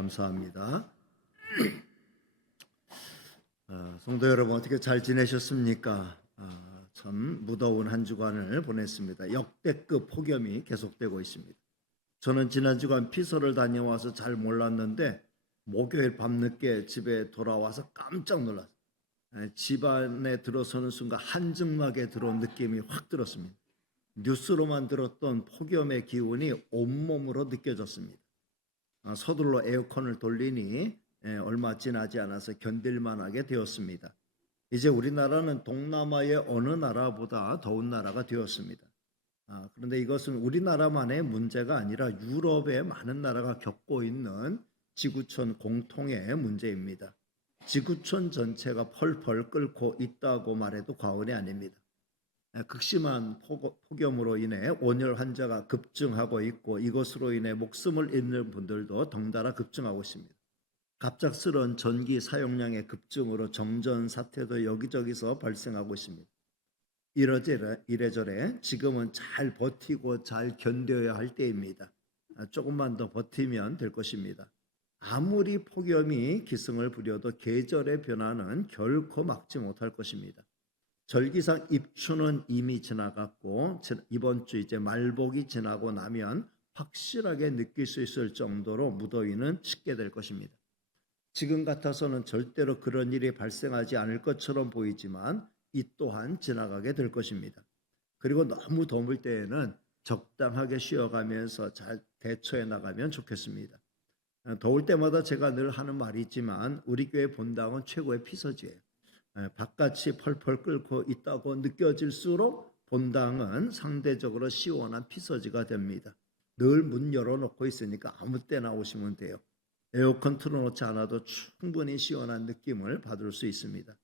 감사합니다. 성도 여러분, 어떻게 잘 지내셨습니까? 참 무더운 한 주간을 보냈습니다. 역대급 폭염이 계속되고 있습니다. 저는 지난 주간 피서를 다녀와서 잘 몰랐는데 목요일 밤늦게 집에 돌아와서 깜짝 놀랐어요. 집 안에 들어서는 순간 한증막에 들어온 느낌이 확 들었습니다. 뉴스로만 들었던 폭염의 기운이 온몸으로 느껴졌습니다. 서둘러 에어컨을 돌리니 얼마 지나지 않아서 견딜만하게 되었습니다. 이제 우리나라는 동남아의 어느 나라보다 더운 나라가 되었습니다. 그런데 이것은 우리나라만의 문제가 아니라 유럽의 많은 나라가 겪고 있는 지구촌 공통의 문제입니다. 지구촌 전체가 펄펄 끓고 있다고 말해도 과언이 아닙니다. 극심한 폭염으로 인해 온열 환자가 급증하고 있고 이것으로 인해 목숨을 잃는 분들도 덩달아 급증하고 있습니다. 갑작스러운 전기 사용량의 급증으로 정전 사태도 여기저기서 발생하고 있습니다. 이래저래 지금은 잘 버티고 잘 견뎌야 할 때입니다. 조금만 더 버티면 될 것입니다. 아무리 폭염이 기승을 부려도 계절의 변화는 결코 막지 못할 것입니다. 절기상 입추는 이미 지나갔고 이번 주 이제 말복이 지나고 나면 확실하게 느낄 수 있을 정도로 무더위는 식게 될 것입니다. 지금 같아서는 절대로 그런 일이 발생하지 않을 것처럼 보이지만 이 또한 지나가게 될 것입니다. 그리고 너무 더울 때에는 적당하게 쉬어가면서 잘 대처해 나가면 좋겠습니다. 더울 때마다 제가 늘 하는 말이지만 우리 교회 본당은 최고의 피서지예요. 바깥이 펄펄 끓고 있다고 느껴질수록 본당은 상대적으로 시원한 피서지가 됩니다. 늘 문 열어놓고 있으니까 아무 때나 오시면 돼요. 에어컨 틀어놓지 않아도 충분히 시원한 느낌을 받을 수 있습니다.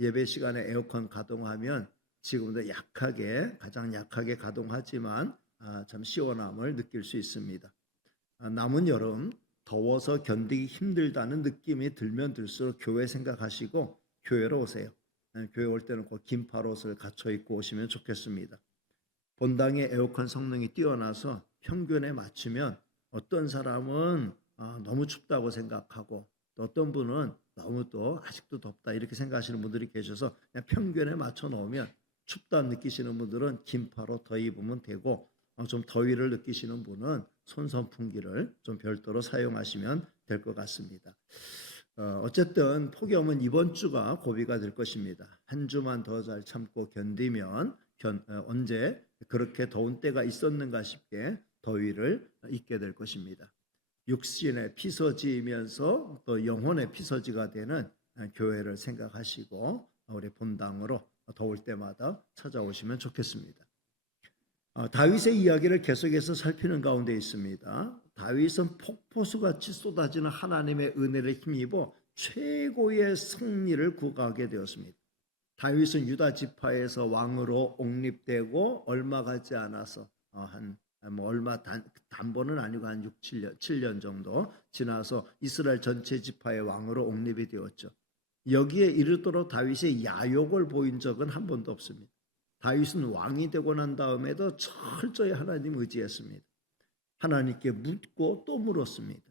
예배 시간에 에어컨 가동하면 지금도 가장 약하게 가동하지만 참 시원함을 느낄 수 있습니다. 남은 여름 더워서 견디기 힘들다는 느낌이 들면 들수록 교회 생각하시고 교회로 오세요. 교회 올 때는 꼭 긴팔 옷을 갖춰 입고 오시면 좋겠습니다. 본당의 에어컨 성능이 뛰어나서 평균에 맞추면 어떤 사람은 너무 춥다고 생각하고 또 어떤 분은 너무 또 아직도 덥다 이렇게 생각하시는 분들이 계셔서 그냥 평균에 맞춰 놓으면 춥다 느끼시는 분들은 긴팔옷 더 입으면 되고 좀 더위를 느끼시는 분은 손선풍기를 좀 별도로 사용하시면 될 것 같습니다. 어쨌든 폭염은 이번 주가 고비가 될 것입니다. 한 주만 더 잘 참고 견디면 언제 그렇게 더운 때가 있었는가 싶게 더위를 잊게 될 것입니다. 육신의 피서지이면서 또 영혼의 피서지가 되는 교회를 생각하시고 우리 본당으로 더울 때마다 찾아오시면 좋겠습니다. 다윗의 이야기를 계속해서 살피는 가운데 있습니다. 다윗은 폭포수같이 쏟아지는 하나님의 은혜를 힘입어 최고의 승리를 구가하게 되었습니다. 다윗은 유다 지파에서 왕으로 옹립되고 얼마 가지 않아서 얼마 단번은 아니고 한 6, 7년 정도 지나서 이스라엘 전체 지파의 왕으로 옹립이 되었죠. 여기에 이르도록 다윗의 야욕을 보인 적은 한 번도 없습니다. 다윗은 왕이 되고 난 다음에도 철저히 하나님 의지했습니다. 하나님께 묻고 또 물었습니다.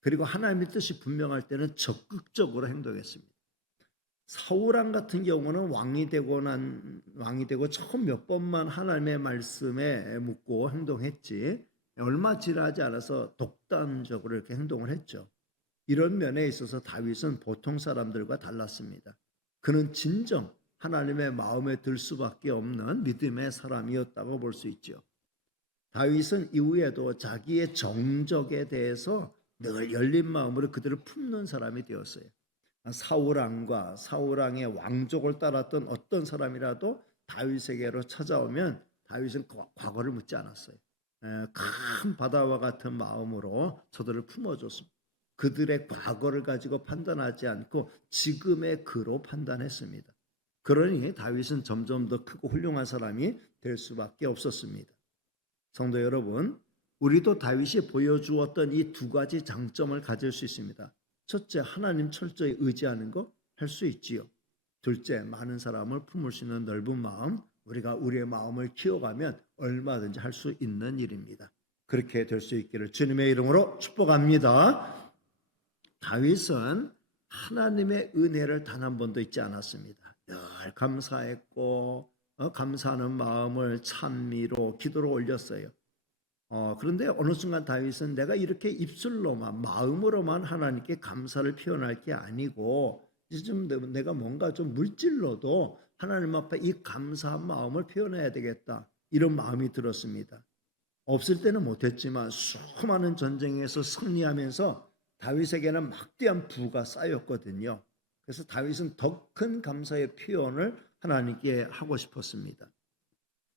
그리고 하나님의 뜻이 분명할 때는 적극적으로 행동했습니다. 사울왕 같은 경우는 왕이 되고 처음 몇 번만 하나님의 말씀에 묻고 행동했지 얼마 지나지 않아서 독단적으로 이렇게 행동을 했죠. 이런 면에 있어서 다윗은 보통 사람들과 달랐습니다. 그는 진정 하나님의 마음에 들 수밖에 없는 믿음의 사람이었다고 볼 수 있죠. 다윗은 이후에도 자기의 정적에 대해서 늘 열린 마음으로 그들을 품는 사람이 되었어요. 사울왕의 왕족을 따랐던 어떤 사람이라도 다윗에게로 찾아오면 다윗은 과거를 묻지 않았어요. 큰 바다와 같은 마음으로 저들을 품어줬습니다. 그들의 과거를 가지고 판단하지 않고 지금의 그로 판단했습니다. 그러니 다윗은 점점 더 크고 훌륭한 사람이 될 수밖에 없었습니다. 성도 여러분, 우리도 다윗이 보여주었던 이 두 가지 장점을 가질 수 있습니다. 첫째, 하나님 철저히 의지하는 거 할 수 있지요. 둘째, 많은 사람을 품을 수 있는 넓은 마음, 우리가 우리의 마음을 키워가면 얼마든지 할 수 있는 일입니다. 그렇게 될 수 있기를 주님의 이름으로 축복합니다. 다윗은 하나님의 은혜를 단 한 번도 잊지 않았습니다. 늘 감사했고 감사하는 마음을 찬미로 기도로 올렸어요. 그런데 어느 순간 다윗은 내가 이렇게 입술로만 마음으로만 하나님께 감사를 표현할 게 아니고 이제 좀 내가 뭔가 좀 물질로도 하나님 앞에 이 감사한 마음을 표현해야 되겠다, 이런 마음이 들었습니다. 없을 때는 못했지만 수많은 전쟁에서 승리하면서 다윗에게는 막대한 부가 쌓였거든요. 그래서 다윗은 더 큰 감사의 표현을 하나님께 하고 싶었습니다.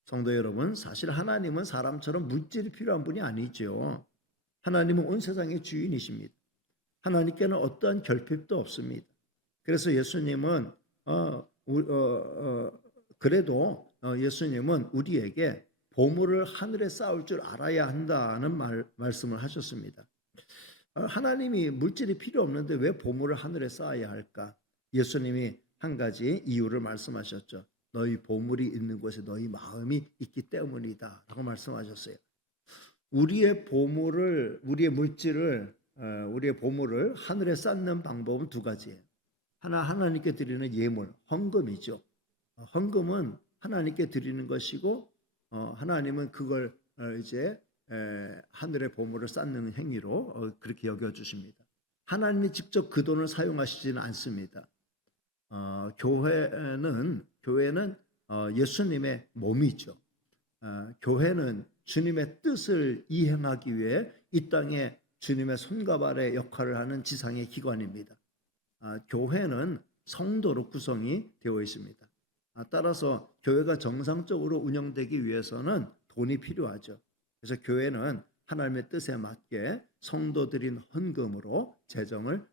성도 여러분, 사실 하나님은 사람처럼 물질이 필요한 분이 아니죠. 하나님은 온 세상의 주인이십니다. 하나님께는 어떠한 결핍도 없습니다. 그래서 예수님은 그래도 예수님은 우리에게 보물을 하늘에 쌓을 줄 알아야 한다는 말씀을 하셨습니다. 하나님이 물질이 필요 없는데 왜 보물을 하늘에 쌓아야 할까? 예수님이 한 가지 이유를 말씀하셨죠. 너희 보물이 있는 곳에 너희 마음이 있기 때문이다 라고 말씀하셨어요. 우리의 보물을, 우리의 물질을, 우리의 보물을 하늘에 쌓는 방법은 두 가지예요. 하나, 하나님께 드리는 예물, 헌금이죠. 헌금은 하나님께 드리는 것이고, 하나님은 그걸 이제 하늘의 보물을 쌓는 행위로 그렇게 여겨주십니다. 하나님이 직접 그 돈을 사용하시지는 않습니다. 교회는 예수님의 몸이죠. 교회는 주님의 뜻을 이행하기 위해 이 땅에 주님의 손과 발의 역할을 하는 지상의 기관입니다. 교회는 성도로 구성이 되어 있습니다. 따라서 교회가 정상적으로 운영되기 위해서는 돈이 필요하죠. 그래서 교회는 하나님의 뜻에 맞게 성도들인 헌금으로 재정을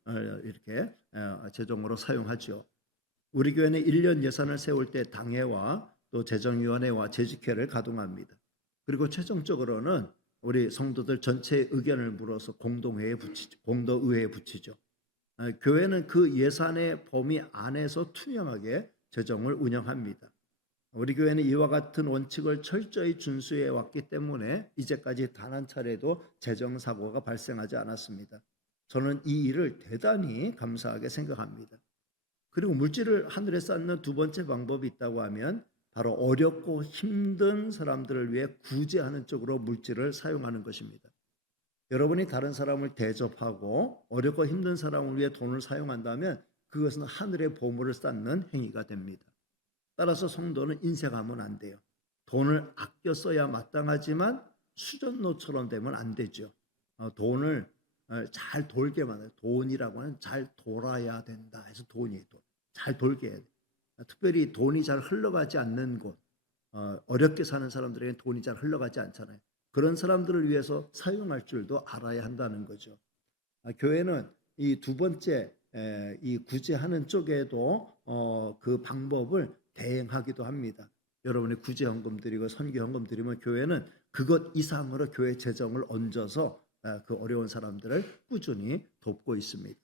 이렇게 재정으로 사용하죠. 우리 교회는 1년 예산을 세울 때 당회와 또 재정위원회와 재직회를 가동합니다. 그리고 최종적으로는 우리 성도들 전체의 의견을 물어서 공동의회에 붙이죠. 교회는 그 예산의 범위 안에서 투명하게 재정을 운영합니다. 우리 교회는 이와 같은 원칙을 철저히 준수해 왔기 때문에 이제까지 단 한 차례도 재정 사고가 발생하지 않았습니다. 저는 이 일을 대단히 감사하게 생각합니다. 그리고 물질을 하늘에 쌓는 두 번째 방법이 있다고 하면 바로 어렵고 힘든 사람들을 위해 구제하는 쪽으로 물질을 사용하는 것입니다. 여러분이 다른 사람을 대접하고 어렵고 힘든 사람을 위해 돈을 사용한다면 그것은 하늘의 보물을 쌓는 행위가 됩니다. 따라서 성도는 인색하면 안 돼요. 돈을 아껴 써야 마땅하지만 수전노처럼 되면 안 되죠. 돈을 잘 돌게 만들어요. 돈이라고 하는 잘 돌아야 된다 해서 돈이 잘 돌게 해야 돼. 특별히 돈이 잘 흘러가지 않는 곳, 어렵게 사는 사람들에게는 돈이 잘 흘러가지 않잖아요. 그런 사람들을 위해서 사용할 줄도 알아야 한다는 거죠. 교회는 이 두 번째 이 구제하는 쪽에도 그 방법을 대행하기도 합니다. 여러분이 구제 헌금 드리고 선교 헌금 드리면 교회는 그것 이상으로 교회 재정을 얹어서 그 어려운 사람들을 꾸준히 돕고 있습니다.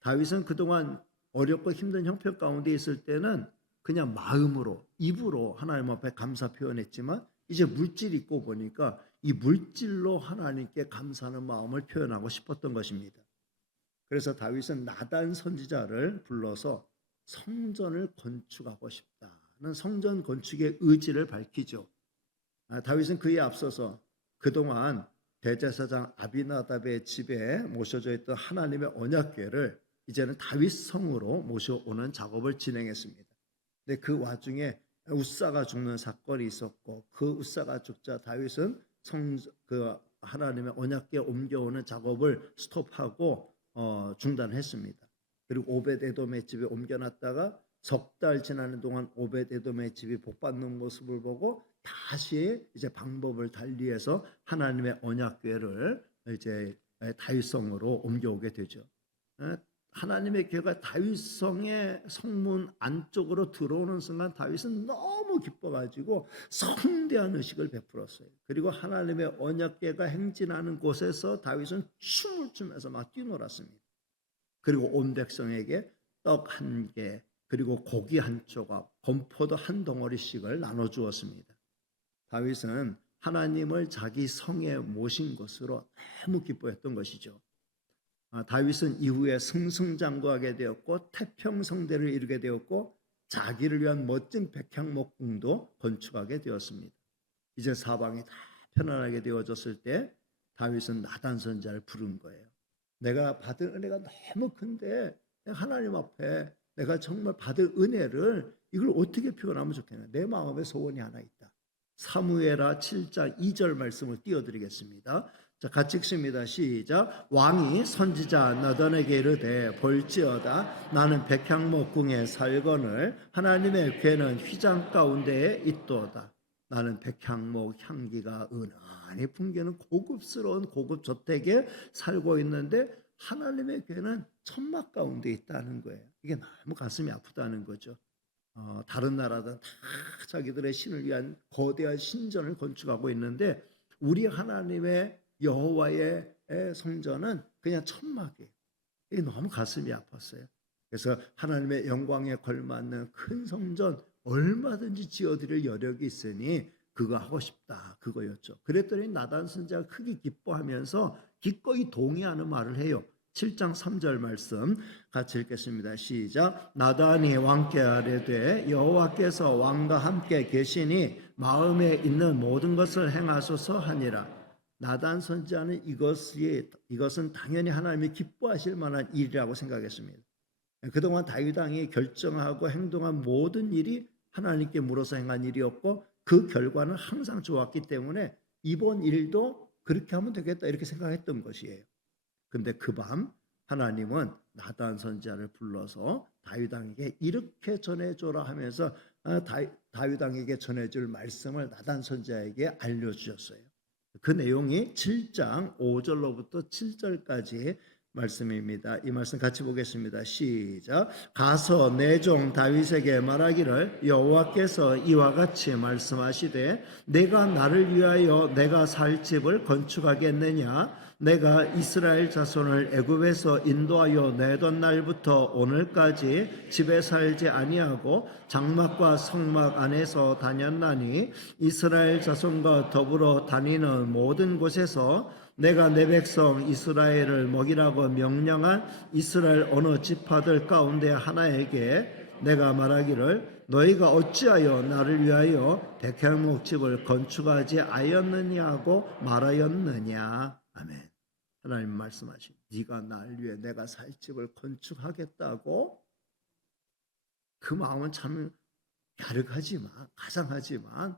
다윗은 그동안 어렵고 힘든 형편 가운데 있을 때는 그냥 마음으로, 입으로 하나님 앞에 감사 표현했지만 이제 물질이 있고 보니까 이 물질로 하나님께 감사하는 마음을 표현하고 싶었던 것입니다. 그래서 다윗은 나단 선지자를 불러서 성전을 건축하고 싶다는 성전 건축의 의지를 밝히죠. 다윗은 그에 앞서서 그동안 대제사장 아비나답의 집에 모셔져 있던 하나님의 언약궤를 이제는 다윗 성으로 모셔오는 작업을 진행했습니다. 근데 그 와중에 웃사가 죽는 사건이 있었고 그 웃사가 죽자 다윗은 그 하나님의 언약궤 옮겨오는 작업을 스톱하고 중단했습니다. 그리고 오벳에돔의 집에 옮겨놨다가 석 달 지나는 동안 오벳에돔의 집이 복받는 모습을 보고 다시 이제 방법을 달리해서 하나님의 언약궤를 이제 다윗성으로 옮겨오게 되죠. 하나님의 궤가 다윗성의 성문 안쪽으로 들어오는 순간 다윗은 너무 기뻐가지고 성대한 의식을 베풀었어요. 그리고 하나님의 언약궤가 행진하는 곳에서 다윗은 춤을 추면서 막 뛰놀았습니다. 그리고 온 백성에게 떡 한 개, 그리고 고기 한 조각, 건포도 한 덩어리씩을 나눠주었습니다. 다윗은 하나님을 자기 성에 모신 것으로 너무 기뻐했던 것이죠. 다윗은 이후에 승승장구하게 되었고 태평성대를 이루게 되었고 자기를 위한 멋진 백향목궁도 건축하게 되었습니다. 이제 사방이 다 편안하게 되어졌을 때 다윗은 나단 선지자를 부른 거예요. 내가 받은 은혜가 너무 큰데 하나님 앞에 내가 정말 받은 은혜를 이걸 어떻게 표현하면 좋겠나. 내 마음에 소원이 하나 있다. 사무엘하 7장 2절 말씀을 띄워드리겠습니다. 자, 같이 읽습니다. 시작. 왕이 선지자 나단에게 이르되 볼지어다 나는 백향목궁에 살거늘 하나님의 궤는 휘장 가운데에 있도다. 나는 백향목 향기가 은은히 풍기는 고급스러운 고급 저택에 살고 있는데 하나님의 궤는 천막 가운데 있다는 거예요. 이게 너무 가슴이 아프다는 거죠. 다른 나라들은 다 자기들의 신을 위한 거대한 신전을 건축하고 있는데 우리 하나님의 여호와의 성전은 그냥 천막이에요. 이게 너무 가슴이 아팠어요. 그래서 하나님의 영광에 걸맞는 큰 성전 얼마든지 지어드릴 여력이 있으니 그거 하고 싶다, 그거였죠. 그랬더니 나단 선지자가 크게 기뻐하면서 기꺼이 동의하는 말을 해요. 7장 3절 말씀 같이 읽겠습니다. 시작. 나단이 왕께 아뢰되 여호와께서 왕과 함께 계시니 마음에 있는 모든 것을 행하소서 하니라. 나단 선지자는 이것은 당연히 하나님이 기뻐하실 만한 일이라고 생각했습니다. 그동안 다윗 왕이 결정하고 행동한 모든 일이 하나님께 물어서 행한 일이었고 그 결과는 항상 좋았기 때문에 이번 일도 그렇게 하면 되겠다 이렇게 생각했던 것이에요. 근데 그 밤 하나님은 나단 선지자를 불러서 다윗 왕에게 이렇게 전해줘라 하면서 다윗 왕에게 전해줄 말씀을 나단 선지자에게 알려주셨어요. 그 내용이 7장 5절로부터 7절까지 말씀입니다. 이 말씀 같이 보겠습니다. 시작. 가서 내 종 다윗에게 말하기를 여호와께서 이와 같이 말씀하시되 내가 나를 위하여 내가 살 집을 건축하겠느냐. 내가 이스라엘 자손을 애굽에서 인도하여 내던 날부터 오늘까지 집에 살지 아니하고 장막과 성막 안에서 다녔나니 이스라엘 자손과 더불어 다니는 모든 곳에서 내가 내 백성 이스라엘을 먹이라고 명령한 이스라엘 어느 지파들 가운데 하나에게 내가 말하기를 너희가 어찌하여 나를 위하여 백향목집을 건축하지 아니하였느냐고 말하였느냐. 아멘. 하나님 말씀하신 네가 날 위해 내가 살 집을 건축하겠다고 그 마음은 참 갸륵하지만 가상하지만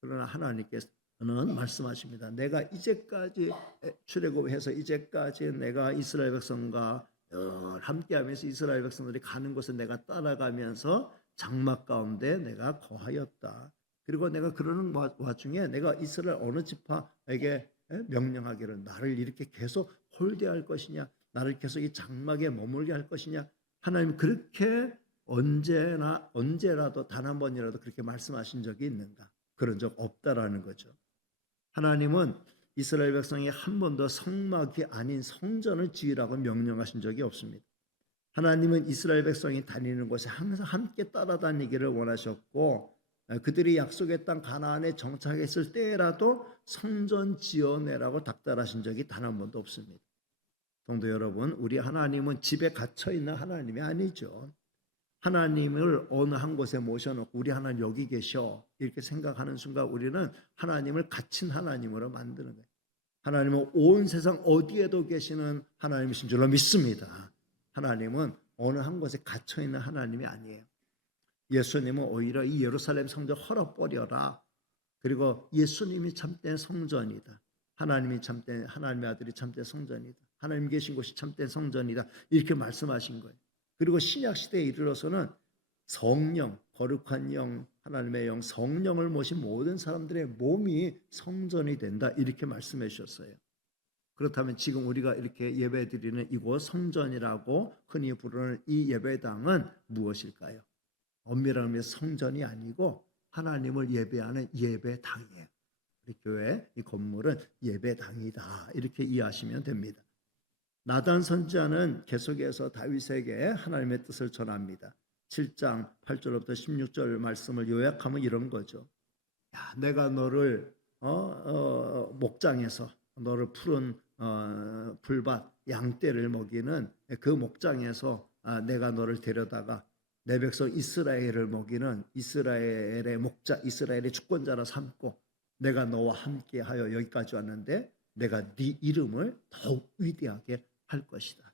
그러나 하나님께서는 말씀하십니다. 내가 이제까지 출애굽해서 이제까지 내가 이스라엘 백성과 함께하면서 이스라엘 백성들이 가는 곳을 내가 따라가면서 장막 가운데 내가 거하였다. 그리고 내가 그러는 와중에 내가 이스라엘 어느 지파에게 명령하기를 나를 이렇게 계속 홀대할 것이냐, 나를 계속 이 장막에 머물게 할 것이냐. 하나님 그렇게 언제라도 단 한 번이라도 그렇게 말씀하신 적이 있는가? 그런 적 없다라는 거죠. 하나님은 이스라엘 백성이 한 번도 성막이 아닌 성전을 지으라고 명령하신 적이 없습니다. 하나님은 이스라엘 백성이 다니는 곳에 항상 함께 따라다니기를 원하셨고 그들이 약속의 땅 가나안에 정착했을 때라도 성전 지어내라고 닥달하신 적이 단 한 번도 없습니다. 성도 여러분, 우리 하나님은 집에 갇혀 있는 하나님이 아니죠. 하나님을 어느 한 곳에 모셔놓고 우리 하나님 여기 계셔 이렇게 생각하는 순간 우리는 하나님을 갇힌 하나님으로 만드는 거예요. 하나님은 온 세상 어디에도 계시는 하나님이신 줄로 믿습니다. 하나님은 어느 한 곳에 갇혀 있는 하나님이 아니에요. 예수님은 오히려 이 예루살렘 성전 헐어버려라. 그리고 예수님이 참된 성전이다. 하나님의 아들이 참된 성전이다. 하나님 계신 곳이 참된 성전이다. 이렇게 말씀하신 거예요. 그리고 신약 시대에 이르러서는 성령, 거룩한 영, 하나님의 영, 성령을 모신 모든 사람들의 몸이 성전이 된다. 이렇게 말씀해 주셨어요. 그렇다면 지금 우리가 이렇게 예배드리는 이곳 성전이라고 흔히 부르는 이 예배당은 무엇일까요? 엄밀한 의미에서 성전이 아니고 하나님을 예배하는 예배당이에요. 우리 교회 이 건물은 예배당이다. 이렇게 이해하시면 됩니다. 나단 선지자는 계속해서 다윗에게 하나님의 뜻을 전합니다. 7장 8절부터 16절 말씀을 요약하면 이런 거죠. 야, 내가 너를 목장에서 너를 푸른 풀밭 양떼를 먹이는 그 목장에서 내가 너를 데려다가 내 백성 이스라엘을 먹이는 이스라엘의 목자, 이스라엘의 주권자라 삼고 내가 너와 함께하여 여기까지 왔는데 내가 네 이름을 더욱 위대하게 할 것이다.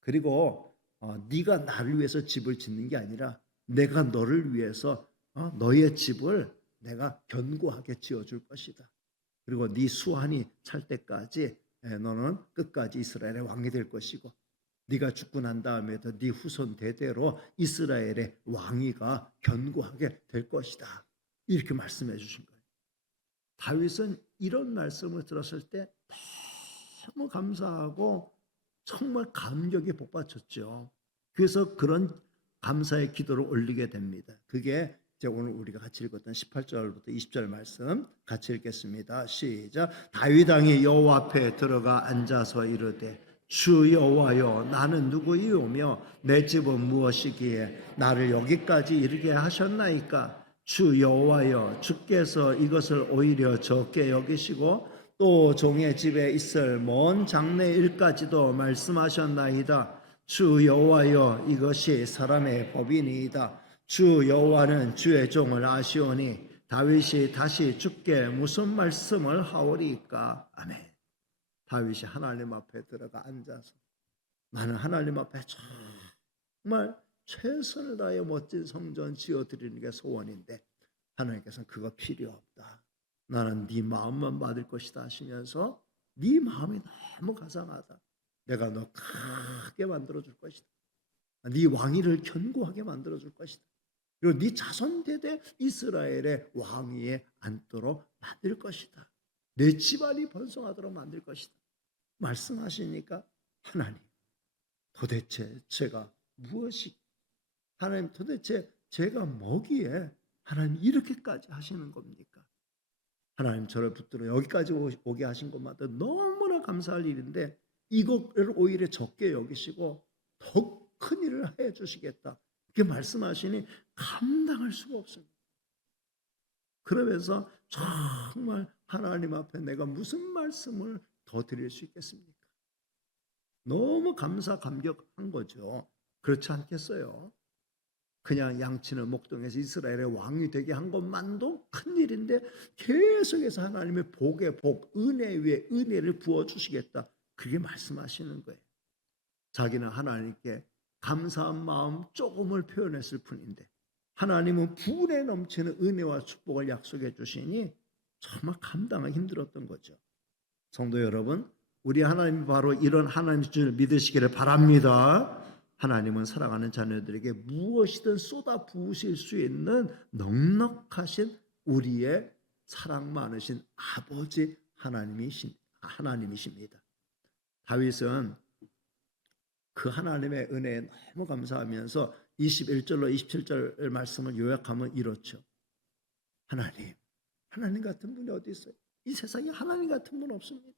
그리고 네가 나를 위해서 집을 짓는 게 아니라 내가 너를 위해서 너의 집을 내가 견고하게 지어줄 것이다. 그리고 네 수한이 찰 때까지 너는 끝까지 이스라엘의 왕이 될 것이고 네가 죽고 난 다음에도 네 후손 대대로 이스라엘의 왕위가 견고하게 될 것이다. 이렇게 말씀해 주신 거예요. 다윗은 이런 말씀을 들었을 때 너무 감사하고 정말 감격에 복받쳤죠. 그래서 그런 감사의 기도를 올리게 됩니다. 그게 이제 오늘 우리가 같이 읽었던 18절부터 20절 말씀 같이 읽겠습니다. 시작. 다윗 왕이 여호와 앞에 들어가 앉아서 이르되 주 여호와여 나는 누구이오며 내 집은 무엇이기에 나를 여기까지 이르게 하셨나이까. 주 여호와여 주께서 이것을 오히려 적게 여기시고 또 종의 집에 있을 먼 장래 일까지도 말씀하셨나이다. 주 여호와여 이것이 사람의 법이니이다. 주 여호와는 주의 종을 아시오니 다윗이 다시 주께 무슨 말씀을 하오리까. 아멘. 다윗이 하나님 앞에 들어가 앉아서 나는 하나님 앞에 정말 최선을 다해 멋진 성전 지어드리는 게 소원인데 하나님께서는 그거 필요 없다. 나는 네 마음만 받을 것이다 하시면서 네 마음이 너무 가상하다. 내가 너 크게 만들어줄 것이다. 네 왕위를 견고하게 만들어줄 것이다. 그리고 네 자손 대대 이스라엘의 왕위에 앉도록 만들 것이다. 내 집안이 번성하도록 만들 것이다. 말씀하시니까 하나님 도대체 제가 무엇이 하나님 도대체 제가 뭐기에 하나님 이렇게까지 하시는 겁니까? 하나님 저를 붙들어 여기까지 오게 하신 것마다 너무나 감사할 일인데 이것을 오히려 적게 여기시고 더 큰 일을 해 주시겠다 이렇게 말씀하시니 감당할 수가 없습니다. 그러면서 정말 하나님 앞에 내가 무슨 말씀을 더 드릴 수 있겠습니까? 너무 감격한 거죠. 그렇지 않겠어요? 그냥 양치는 목동에서 이스라엘의 왕이 되게 한 것만도 큰 일인데 계속해서 하나님의 복의 복, 은혜 위에 은혜를 부어주시겠다. 그게 말씀하시는 거예요. 자기는 하나님께 감사한 마음 조금을 표현했을 뿐인데 하나님은 분에 넘치는 은혜와 축복을 약속해 주시니 정말 감당하기 힘들었던 거죠. 성도 여러분, 우리 하나님이 바로 이런 하나님의 줄 믿으시기를 바랍니다. 하나님은 사랑하는 자녀들에게 무엇이든 쏟아 부으실 수 있는 넉넉하신 우리의 사랑 많으신 아버지 하나님이십니다. 다윗은 그 하나님의 은혜에 너무 감사하면서 21절로 27절 말씀을 요약하면 이렇죠. 하나님 같은 분이 어디 있어요? 이 세상에 하나님 같은 분 없습니다.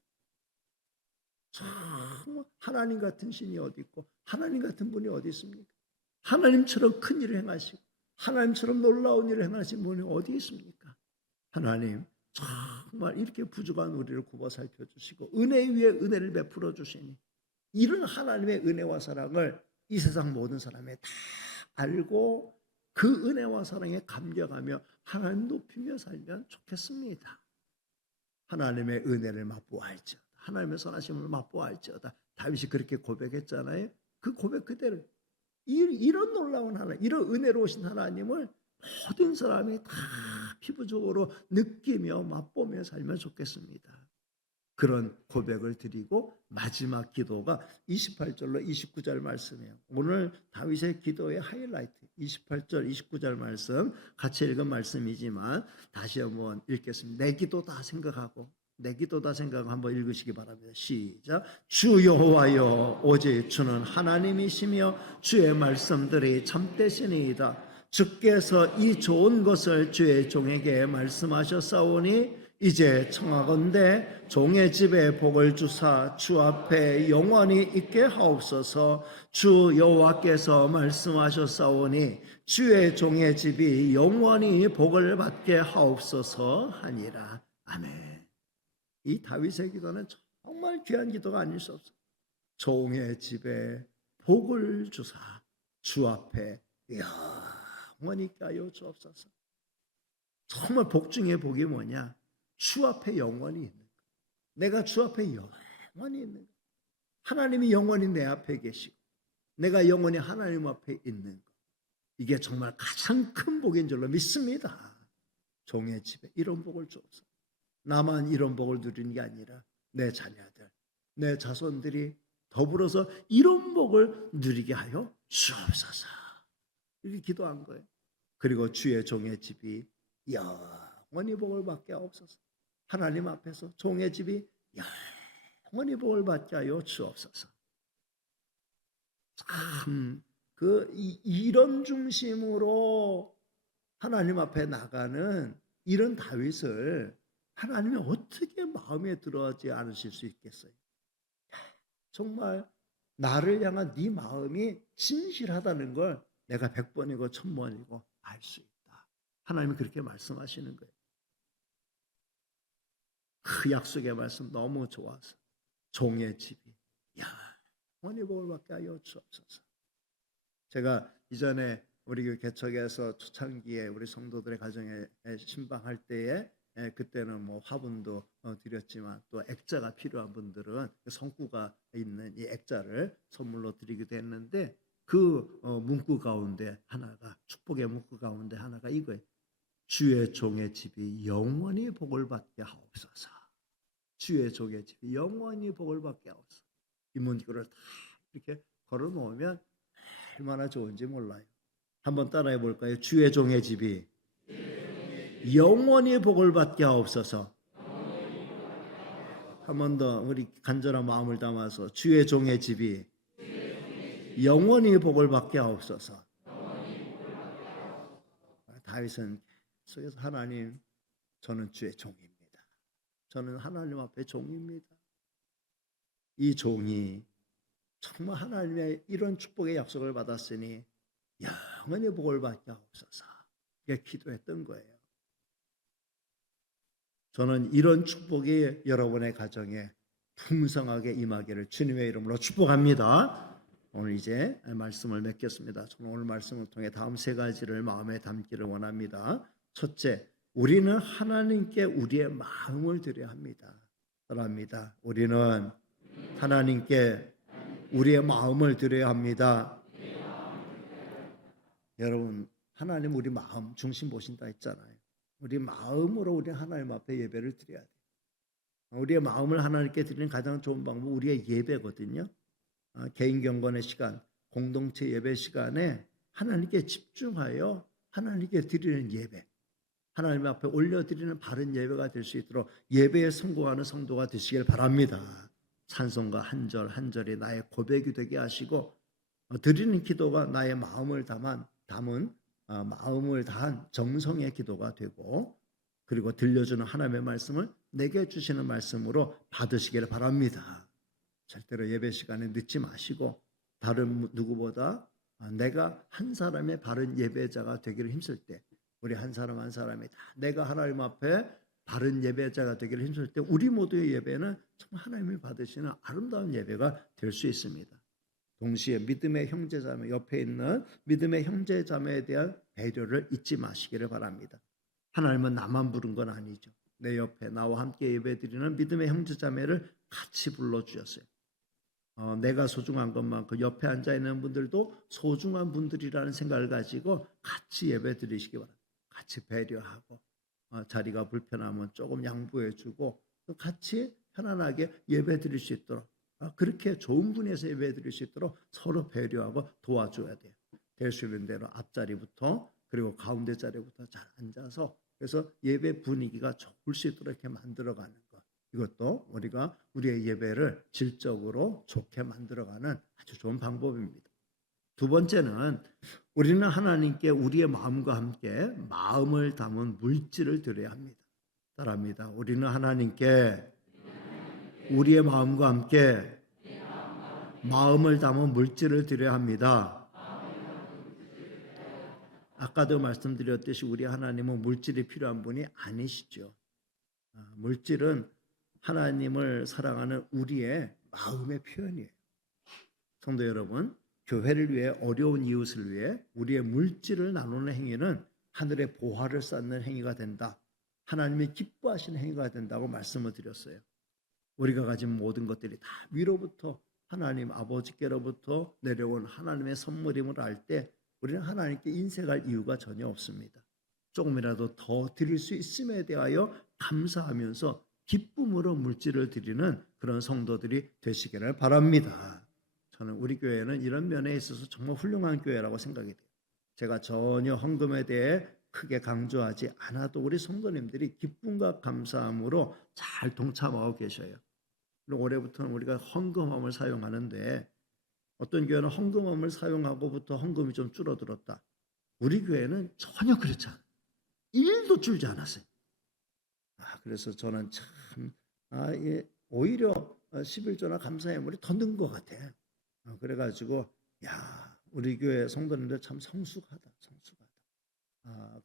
정말 하나님 같은 신이 어디 있고 하나님 같은 분이 어디 있습니까? 하나님처럼 큰 일을 행하시고 하나님처럼 놀라운 일을 행하신 분이 어디 있습니까? 하나님 정말 이렇게 부족한 우리를 굽어 살펴주시고 은혜 위에 은혜를 베풀어 주시니 이런 하나님의 은혜와 사랑을 이 세상 모든 사람이 다 알고 그 은혜와 사랑에 감격하며 하나님 높이며 살면 좋겠습니다. 하나님의 은혜를 맛보아할지어다. 하나님의 선하심을 맛보아할지어다. 다윗이 그렇게 고백했잖아요. 그 고백 그대로 이런 놀라운 하나님, 이런 은혜로우신 하나님을 모든 사람이 다 피부적으로 느끼며 맛보며 살면 좋겠습니다. 그런 고백을 드리고 마지막 기도가 28절로 29절 말씀이에요. 오늘 다윗의 기도의 하이라이트 28절 29절 말씀 같이 읽은 말씀이지만 다시 한번 읽겠습니다. 내 기도다 생각하고 한번 읽으시기 바랍니다. 시작. 주 여호와여 오직 주는 하나님이시며 주의 말씀들이 참되시니이다. 주께서 이 좋은 것을 주의 종에게 말씀하셨사오니 이제 청하건대 종의 집에 복을 주사 주 앞에 영원히 있게 하옵소서. 주 여호와께서 말씀하셨사오니 주의 종의 집이 영원히 복을 받게 하옵소서 하니라. 아멘. 이 다윗의 기도는 정말 귀한 기도가 아닐 수 없어요. 종의 집에 복을 주사 주 앞에 영원히 있게 하여 주옵소서. 정말 복 중에 복이 뭐냐? 주 앞에 영원히 있는 거. 내가 주 앞에 영원히 있는 거. 하나님이 영원히 내 앞에 계시고 내가 영원히 하나님 앞에 있는 거. 이게 정말 가장 큰 복인 줄로 믿습니다. 종의 집에 이런 복을 주옵소서. 나만 이런 복을 누리는 게 아니라 내 자녀들, 내 자손들이 더불어서 이런 복을 누리게 하여 주옵소서. 이렇게 기도한 거예요. 그리고 주의 종의 집이 영원히 복을 받게 하옵소서. 하나님 앞에서 종의 집이 영원히 복을 받게 하여 주옵소서. 참 이런 중심으로 하나님 앞에 나가는 이런 다윗을 하나님이 어떻게 마음에 들어하지 않으실 수 있겠어요? 정말 나를 향한 네 마음이 진실하다는 걸 내가 100번이고 1000번이고 알 수 있다. 하나님이 그렇게 말씀하시는 거예요. 그 약속의 말씀 너무 좋아서 종의 집이 영원히 복을 받게 하여 주옵소서. 제가 이전에 우리 교회 개척에서 초창기에 우리 성도들의 가정에 신방할 때에 그때는 뭐 화분도 드렸지만 또 액자가 필요한 분들은 성구가 있는 이 액자를 선물로 드리기도 했는데 그 문구 가운데 하나가 축복의 문구 가운데 하나가 이거예요. 주의 종의 집이 영원히 복을 받게 하옵소서. 주의 종의 집이 영원히 복을 받게 하옵소서. 이 문구를 다 이렇게 걸어 놓으면 얼마나 좋은지 몰라요. 한번 따라해 볼까요? 주의 종의 집이 영원히 복을 받게 하옵소서. 한 번 더 우리 간절한 마음을 담아서 주의 종의 집이 영원히 복을 받게 하옵소서. 다윗은 계속해서 하나님, 저는 주의 종입니다. 저는 하나님 앞에 종입니다. 이 종이 정말 하나님의 이런 축복의 약속을 받았으니 영원히 복을 받게 하옵소서. 이렇게 기도했던 거예요. 저는 이런 축복이 여러분의 가정에 풍성하게 임하기를 주님의 이름으로 축복합니다. 오늘 이제 말씀을 맺겠습니다. 저는 오늘 말씀을 통해 다음 세 가지를 마음에 담기를 원합니다. 첫째, 우리는 하나님께 우리의 마음을 드려야 합니다. 따라합니다. 우리는 하나님께 우리의 마음을 드려야 합니다. 여러분, 하나님 우리 마음 중심 보신다 했잖아요. 우리 마음으로 우리 하나님 앞에 예배를 드려야 돼요. 우리의 마음을 하나님께 드리는 가장 좋은 방법은 우리의 예배거든요. 개인 경건의 시간, 공동체 예배 시간에 하나님께 집중하여 하나님께 드리는 예배, 하나님 앞에 올려드리는 바른 예배가 될 수 있도록 예배에 성공하는 성도가 되시길 바랍니다. 찬송가 한 절 한 절이 나의 고백이 되게 하시고 드리는 기도가 나의 마음을 담은 마음을 다한 정성의 기도가 되고, 그리고 들려주는 하나님의 말씀을 내게 주시는 말씀으로 받으시기를 바랍니다. 절대로 예배 시간에 늦지 마시고 다른 누구보다 내가 한 사람의 바른 예배자가 되기를 힘쓸 때, 우리 한 사람 한 사람이 다 내가 하나님 앞에 바른 예배자가 되기를 힘쓸 때 우리 모두의 예배는 정말 하나님이 받으시는 아름다운 예배가 될 수 있습니다. 동시에 믿음의 형제자매, 옆에 있는 믿음의 형제자매에 대한 배려를 잊지 마시기를 바랍니다. 하나님은 나만 부른 건 아니죠. 내 옆에 나와 함께 예배드리는 믿음의 형제자매를 같이 불러주셨어요. 내가 소중한 것만큼 옆에 앉아있는 분들도 소중한 분들이라는 생각을 가지고 같이 예배드리시기 바랍니다. 같이 배려하고 자리가 불편하면 조금 양보해주고 또 같이 편안하게 예배드릴 수 있도록, 그렇게 좋은 분에서 예배드릴 수 있도록 서로 배려하고 도와줘야 돼요. 될 수 있는 대로 앞자리부터 그리고 가운데 자리부터 잘 앉아서, 그래서 예배 분위기가 좋을 수 있도록 이렇게 만들어가는 것, 이것도 우리가 우리의 예배를 질적으로 좋게 만들어가는 아주 좋은 방법입니다. 두 번째는 우리는 하나님께 우리의 마음과 함께 마음을 담은 물질을 드려야 합니다. 따라합니다. 우리는 하나님께 우리의 마음과 함께 마음을 담은 물질을 드려야 합니다. 아까도 말씀드렸듯이 우리 하나님은 물질이 필요한 분이 아니시죠. 물질은 하나님을 사랑하는 우리의 마음의 표현이에요. 성도 여러분, 교회를 위해 어려운 이웃을 위해 우리의 물질을 나누는 행위는 하늘의 보화를 쌓는 행위가 된다. 하나님이 기뻐하시는 행위가 된다고 말씀을 드렸어요. 우리가 가진 모든 것들이 다 위로부터 하나님 아버지께로부터 내려온 하나님의 선물임을 알 때 우리는 하나님께 인색할 이유가 전혀 없습니다. 조금이라도 더 드릴 수 있음에 대하여 감사하면서 기쁨으로 물질을 드리는 그런 성도들이 되시기를 바랍니다. 저는 우리 교회는 이런 면에 있어서 정말 훌륭한 교회라고 생각이 돼요. 제가 전혀 헌금에 대해 크게 강조하지 않아도 우리 성도님들이 기쁨과 감사함으로 잘 동참하고 계셔요. 올해부터는 우리가 헌금함을 사용하는데 어떤 교회는 헌금함을 사용하고부터 헌금이 좀 줄어들었다. 우리 교회는 전혀 그렇지 않아요. 1도 줄지 않았어요. 그래서 저는 참 오히려 11조나 감사예물이 더 는 것 같아. 그래가지고 우리 교회 성도님들 참 성숙하다.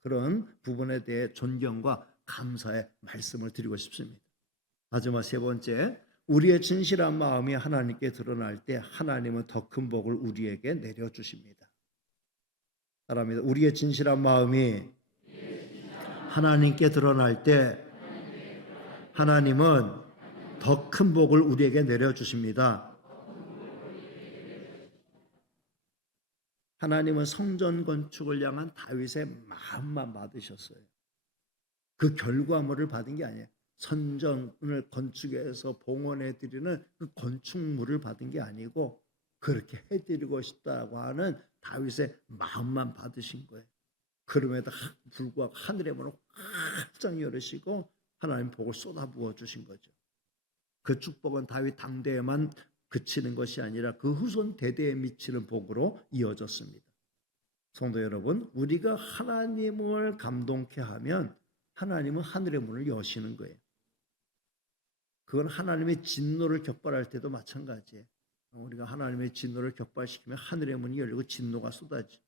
그런 부분에 대해 존경과 감사의 말씀을 드리고 싶습니다. 마지막 세 번째, 우리의 진실한 마음이 하나님께 드러날 때 하나님은 더 큰 복을 우리에게 내려주십니다. 사랑합니다. 우리의 진실한 마음이 하나님께 드러날 때 하나님은 더 큰 복을 우리에게 내려주십니다. 하나님은 성전 건축을 향한 다윗의 마음만 받으셨어요. 그 결과물을 받은 게 아니에요. 성전을 건축해서 봉헌해 드리는 그 건축물을 받은 게 아니고 그렇게 해드리고 싶다고 하는 다윗의 마음만 받으신 거예요. 그럼에도 불구하고 하늘의 문을 활짝 열으시고 하나님 복을 쏟아부어 주신 거죠. 그 축복은 다윗 당대에만 그치는 것이 아니라 그 후손 대대에 미치는 복으로 이어졌습니다. 성도 여러분, 우리가 하나님을 감동케 하면 하나님은 하늘의 문을 여시는 거예요. 그건 하나님의 진노를 격발할 때도 마찬가지예요. 우리가 하나님의 진노를 격발시키면 하늘의 문이 열리고 진노가 쏟아지죠.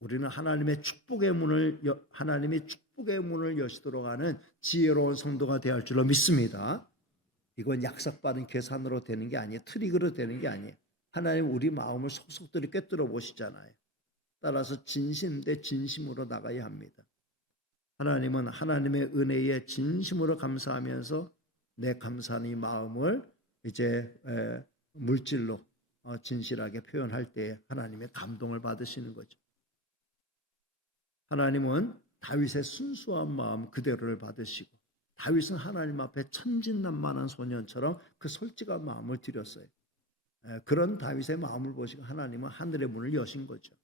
우리는 하나님의 축복의 문을 여시도록 하는 지혜로운 성도가 되어야 할 줄로 믿습니다. 이건 약삭받은 계산으로 되는 게 아니에요. 트릭으로 되는 게 아니에요. 하나님 우리 마음을 속속들이 꿰뚫어 보시잖아요. 따라서 진심 대 진심으로 나가야 합니다. 하나님은 하나님의 은혜에 진심으로 감사하면서 내 감사하는 이 마음을 이제 물질로 진실하게 표현할 때 하나님의 감동을 받으시는 거죠. 하나님은 다윗의 순수한 마음 그대로를 받으시고 다윗은 하나님 앞에 천진난만한 소년처럼 그 솔직한 마음을 드렸어요. 그런 다윗의 마음을 보시고 하나님은 하늘의 문을 여신 거죠.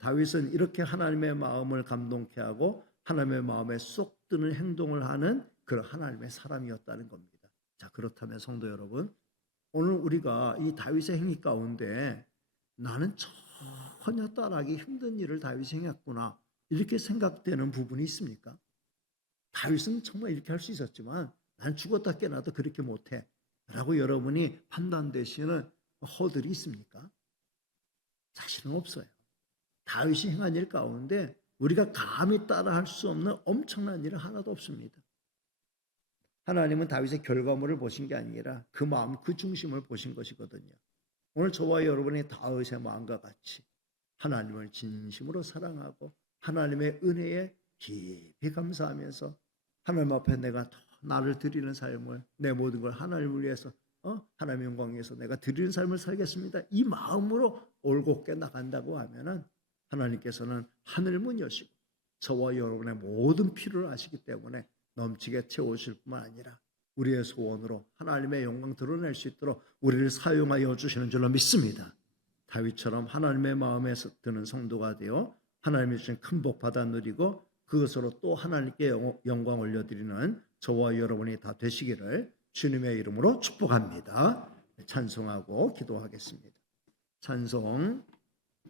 다윗은 이렇게 하나님의 마음을 감동케 하고 하나님의 마음에 쏙 드는 행동을 하는 그런 하나님의 사람이었다는 겁니다. 자, 그렇다면 성도 여러분, 오늘 우리가 이 다윗의 행위 가운데 나는 전혀 따라하기 힘든 일을 다윗이 행했구나 이렇게 생각되는 부분이 있습니까? 다윗은 정말 이렇게 할 수 있었지만 난 죽었다 깨나도 그렇게 못해 라고 여러분이 판단되시는 허들이 있습니까? 사실은 없어요. 다윗이 행한 일 가운데 우리가 감히 따라할 수 없는 엄청난 일은 하나도 없습니다. 하나님은 다윗의 결과물을 보신 게 아니라 그 마음, 그 중심을 보신 것이거든요. 오늘 저와 여러분이 다윗의 마음과 같이 하나님을 진심으로 사랑하고 하나님의 은혜에 깊이 감사하면서 하나님 앞에 내가 나를 드리는 삶을 내 모든 걸 하나님을 위해서 하나님의 영광 위해서 내가 드리는 삶을 살겠습니다. 이 마음으로 올곧게 나간다고 하면은 하나님께서는 하늘문 여시고 저와 여러분의 모든 필요를 아시기 때문에 넘치게 채우실 뿐만 아니라 우리의 소원으로 하나님의 영광 드러낼 수 있도록 우리를 사용하여 주시는 줄로 믿습니다. 다윗처럼 하나님의 마음에 드는 성도가 되어 하나님이 주신 큰 복 받아 누리고 그것으로 또 하나님께 영광 올려드리는 저와 여러분이 다 되시기를 주님의 이름으로 축복합니다. 찬송하고 기도하겠습니다. 찬송